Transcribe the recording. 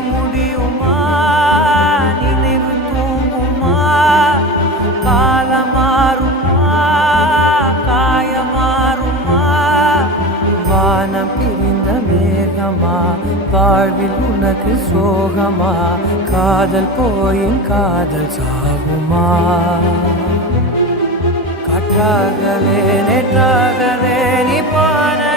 முடியுமா? நினைவு தூங்குமா? காலமாறுமா? காயமாறுமா? வானம் பிரிந்த மேகமா? வாழ்வில் உனக்கு சோகமா? காதல் போயின் காதல் சாகுமா? காற்றாகவே நேற்றாகவே நீ போன